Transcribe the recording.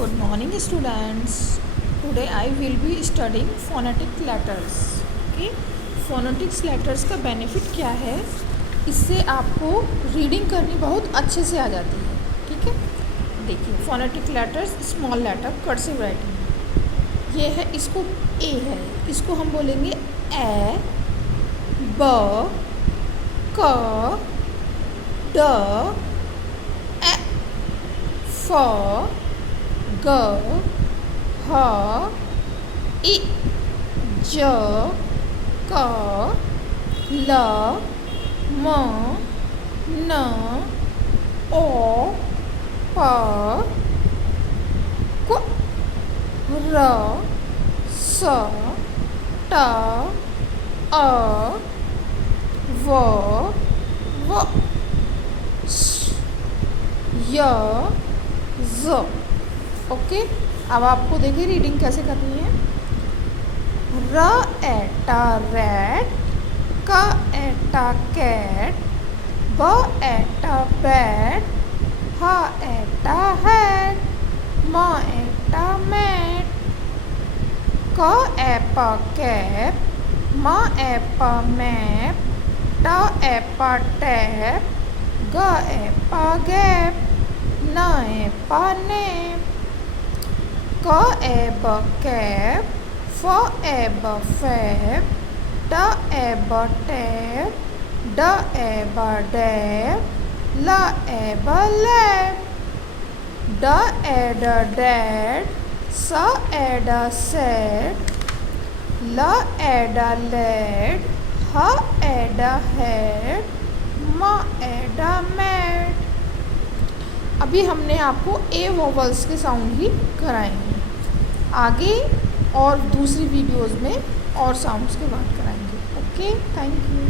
Good morning students. Today I will be studying phonetic letters. Okay? Phonetics letters का benefit क्या है, इससे आपको रीडिंग करनी बहुत अच्छे से आ जाती है. ठीक है, देखिए phonetic letters small letter cursive writing. ये है, इसको ए है, इसको हम बोलेंगे ए, ब, क, ड, ए, फ, ग, ह, इ, ज, क, ल, म, न, ओ, प, क, र, स, ट, अ, व, श, य, ज. ओके, अब आपको देखिए रीडिंग कैसे करनी है. र एटा रैट, क एटा कैट, ब एटा बैट, ह एटा हैट, म एटा मैट, क एप कैप, म एप मैप, ट एप टैप, ग एप गैप, न एप नैप, क एब कैप, फ एब फैप, ट एब टैप, ड एब डैप, ल एब लैप, ड एड डैड, स एड सैड, ल एड लैड, ह एड हैड, म एड मैड. अभी हमने आपको ए वोवल्स के साउंड ही कराए हैं. आगे और दूसरी वीडियोज़ में और साउंड्स की बात कराएंगे. Okay, thank you.